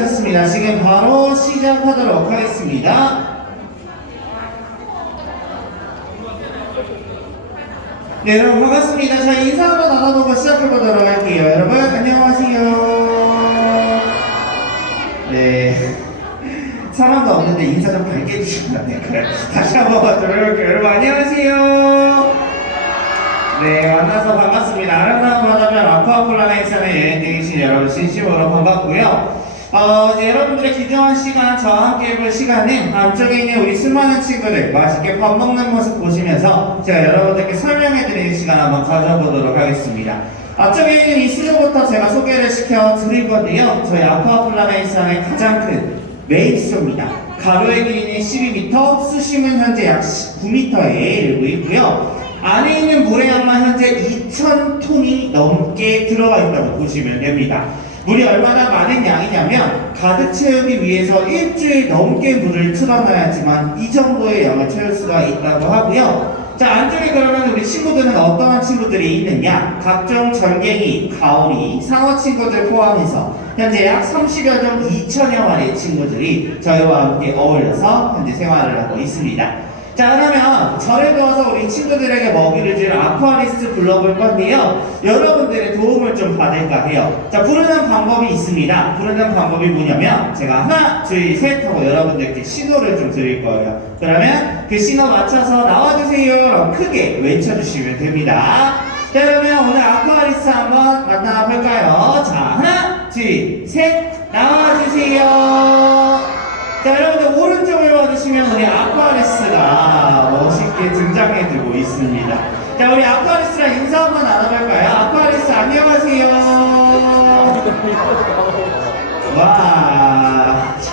주셨습니다. 지금 바로 시작하도록 하겠습니다. 네, 여러분 반갑습니다. 자, 인사 한번 나눠보고 시작해보도록 할게요. 여러분, 안녕하세요. 네. 사람도 없는데 인사 좀 밝게 해주시면 안 될까요? 다시 한번 하도록 할게요. 여러분, 안녕하세요. 네, 만나서 반갑습니다. 아름다운 바다면 아쿠아폴라 행사에 여행 중이신 여러분 진심으로 반갑고요. 어, 여러분들의 귀중한 시간, 저와 함께 해볼 시간은 안쪽에 있는 우리 수많은 친구들 맛있게 밥 먹는 모습 보시면서 제가 여러분들께 설명해 드리는 시간 한번 가져보도록 하겠습니다. 앞쪽에 있는 이 수조부터 제가 소개를 시켜 드릴 건데요. 저희 아쿠아폴라 행사의 가장 큰 메인 수조입니다. 가로의 길이는 12m, 수심은 현재 약 9m에 이르고 있고요. 안에 있는 물의 양만 현재 2,000톤이 넘게 들어가 있다고 보시면 됩니다. 물이 얼마나 많은 양이냐면 가득 채우기 위해서 일주일 넘게 물을 틀어놔야지만 이 정도의 양을 채울 수가 있다고 하고요. 자 안쪽에 그러면 우리 친구들은 어떠한 친구들이 있느냐? 각종 전갱이, 가오리, 상어 친구들 포함해서 현재 약 30여 종 2천여 마리의 친구들이 저희와 함께 어울려서 현재 생활을 하고 있습니다. 자 그러면 저를 도와서 우리 친구들에게 먹이를 줄 아쿠아리스트 불러볼 건데요. 여러분들의 도움을 좀 받을까 해요. 자 부르는 방법이 있습니다. 부르는 방법이 뭐냐면 제가 하나 둘셋 하고 여러분들께 신호를 좀 드릴 거예요. 그러면 그 신호 맞춰서 나와주세요. 라고 크게 외쳐주시면 됩니다. 자 그러면 오늘 아쿠아리스트 한번 만나볼까요? 자 하나 둘셋 멋있게 등장해주고 있습니다. 자 우리 아쿠아리스랑 인사 한번 나눠볼까요? 아쿠아리스 안녕하세요. 와 자,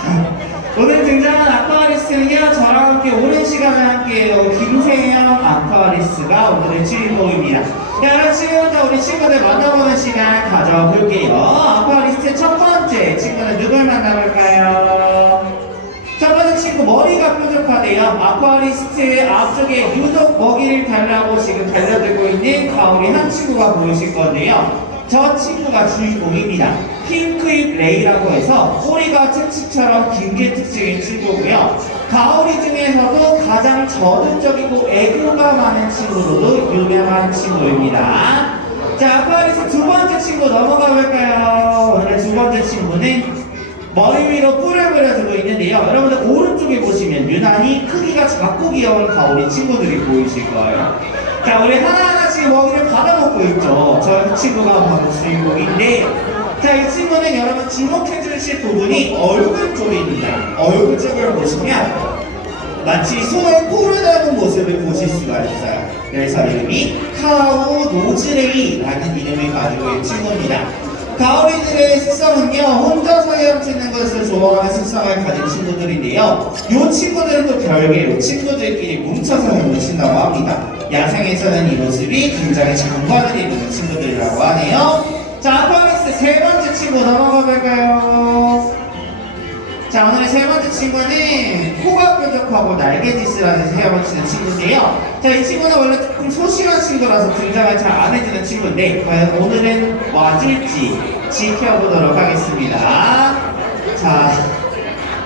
오늘 등장한 아쿠아리스는요 저랑 함께 오랜 시간을 함께해요. 김세영 아쿠아리스가 오늘의 주인공입니다. 자 그럼 지금부터 우리 친구들 만나보는 시간 가져볼게요. 아쿠아리스트 첫 번째 친구는 누굴 만나볼까요? 친구 머리가 뾰족하대요. 아쿠아리스트 앞쪽에 유독 먹이를 달라고 지금 달려들고 있는 가오리 한 친구가 보이실 건데요. 저 친구가 주인공입니다. 핑크입 레이라고 해서 꼬리가 칙칙처럼 긴 게 특징인 친구고요. 가오리 중에서도 가장 저등적이고 애교가 많은 친구로도 유명한 친구입니다. 자, 아쿠아리스트 두 번째 친구 넘어가 볼까요? 오늘의 두 번째 친구는 머리 위로 뿔을 그려주고 있는데요. 여러분들 유난히 크기가 작고 귀여운 가오리 친구들이 보이실 거예요. 자, 우리 하나하나씩 먹이를 받아먹고 있죠. 저 친구가 바로 주인공인데, 자, 이 친구는 여러분 주목해 주실 부분이 얼굴 쪽입니다. 얼굴 쪽을 보시면 마치 소의 코를 닮은 모습을 보실 수가 있어요. 그래서 이름이 카우 노즈레이라는 이름을 가지고 있는 친구입니다. 가오리들의 습성은요 혼자서 헤엄치는 것을 좋아하는 습성을 가진 친구들인데요. 이 친구들은 또 별개로 친구들끼리 뭉쳐서 헤엄친다고 합니다. 야생에서는 이 모습이 굉장히 장관을 이루는 친구들이라고 하네요. 자 아쿠아리스 세 번째 친구 넘어가 볼까요 자 오늘의 세 번째 친구는 코가 뾰족하고 날개짓을 하는 헤엄치는 친구인데요. 자 이 친구는 원래 조금 소심한 친구라서 등장을 잘 안 해주는 친구인데 과연 오늘은 와줄지 지켜보도록 하겠습니다. 자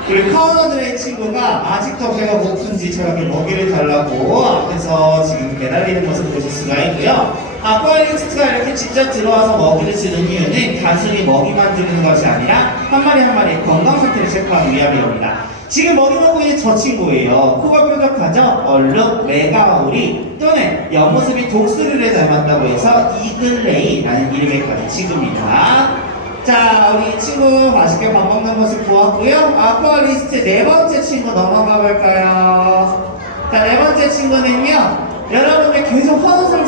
우리 카우너들의 친구가 아직도 배가 고픈지 저렇게 먹이를 달라고 앞에서 지금 매달리는 모습 보실 수가 있고요 아쿠아리스트가 이렇게 직접 들어와서 먹이를 주는 이유는 단순히 먹이만 주는 것이 아니라 한 마리 한 마리 건강 상태를 체크하기 위함이옵니다. 지금 먹이 먹고 있는 저 친구예요. 코가 뾰족하죠? 얼룩, 메가오리 또는 옆모습이 독수리를 닮았다고 해서 이글레이라는 이름의 가진 친구입니다. 자, 우리 친구 맛있게 밥 먹는 모습 보았고요. 아쿠아리스트 네 번째 친구 넘어가 볼까요? 자, 네 번째 친구는요. 여러분들 계속 헌성장하는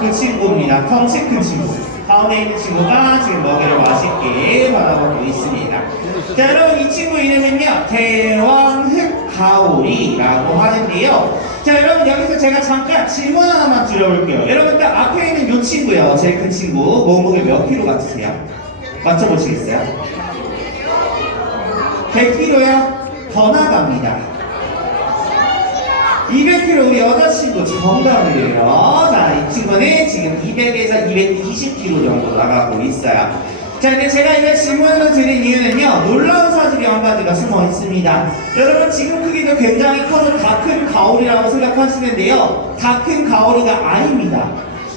그 친구입니다. 덩치 큰 친구. 가운데 있는 친구가 지금 먹이를 맛있게 받아먹고 있습니다. 자, 여러분 이 친구 이름은요. 대왕흑가오리라고 하는데요. 자, 여러분 여기서 제가 잠깐 질문 하나만 드려볼게요. 여러분 딱 앞에 있는 이 친구요. 제일 큰 친구. 몸무게 몇 킬로 같으세요? 맞춰보시겠어요? 100kg요? 더 나갑니다. 200kg 우리 여자친구 정답이에요. 자, 이 친구는 지금 200에서 220kg 정도 나가고 있어요. 자, 근데 제가 이런 질문을 드린 이유는요, 놀라운 한 가지가 숨어 있습니다. 여러분 지금 크기도 굉장히 커도 다큰 가오리라고 생각하시는데요. 다 큰 가오리가 아닙니다.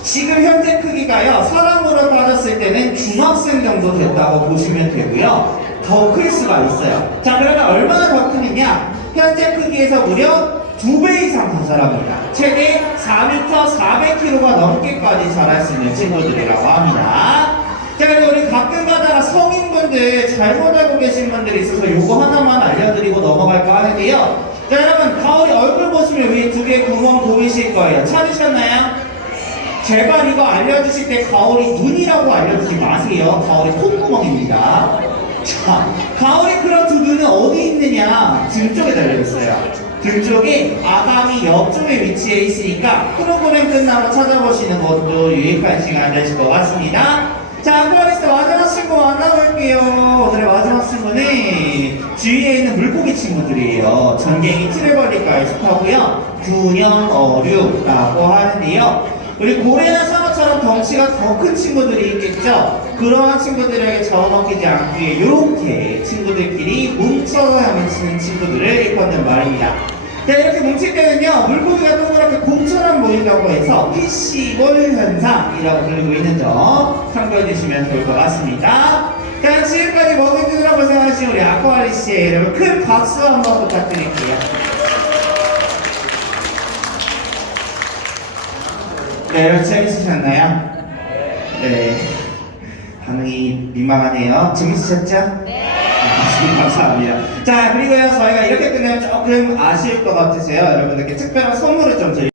지금 현재 크기가요 사람으로 따졌을 때는 중학생 정도 됐다고 보시면 되고요. 더 클 수가 있어요. 자 그러면 얼마나 더 크느냐? 현재 크기에서 무려 두 배 이상 더 자랍니다. 최대 4m 400kg가 넘게까지 자랄 수 있는 친구들이라고 합니다. 자 그리고 우리 가끔 가다가 성인분들 잘못 알고 계신 분들이 있어서 요거 하나만 알려드리고 넘어갈까 하는데요. 자 여러분 가오리 얼굴 보시면 위에 두 개 구멍 보이실 거예요. 찾으셨나요? 제발 이거 알려주실 때 가오리 눈이라고 알려주지 마세요. 가오리 콧구멍입니다. 자, 가오리 그런 두 눈은 어디 있느냐? 등 쪽에 달려있어요. 등 쪽에 아가미 옆쪽에 위치해 있으니까 프로그램 끝나고 찾아보시는 것도 유익한 시간 되실 것 같습니다. 자, 아쿠아리스트 마지막 친구 만나볼게요. 오늘의 마지막 친구는 주위에 있는 물고기 친구들이에요. 전갱이 트레벌리과에 속하고요. 균형 어류라고 하는데요. 우리 고래나 상어처럼 덩치가 더 큰 친구들이 있겠죠? 그러한 친구들에게 잡아먹히지 않기 위해 이렇게 친구들끼리 뭉쳐서 헤엄치는 친구들을 일컫는 말입니다. 자, 이렇게 뭉칠 때는요, 물고기가 동그랗게 공처럼 보인다고 해서 피시볼 현상이라고 불리고 있는 점 참고해 주시면 좋을 것 같습니다. 자, 지금까지 먹은 주느라 고생하신 우리 아쿠아리스 여러분 큰 박수 한번 부탁드릴게요. 네, 재밌으셨나요? 네. 반응이 민망하네요. 재밌으셨죠? 네. 감사합니다. 자, 그리고요, 저희가 이렇게 끝내면 조금 아쉬울 것 같으세요. 여러분들께 특별한 선물을 좀 드릴게요.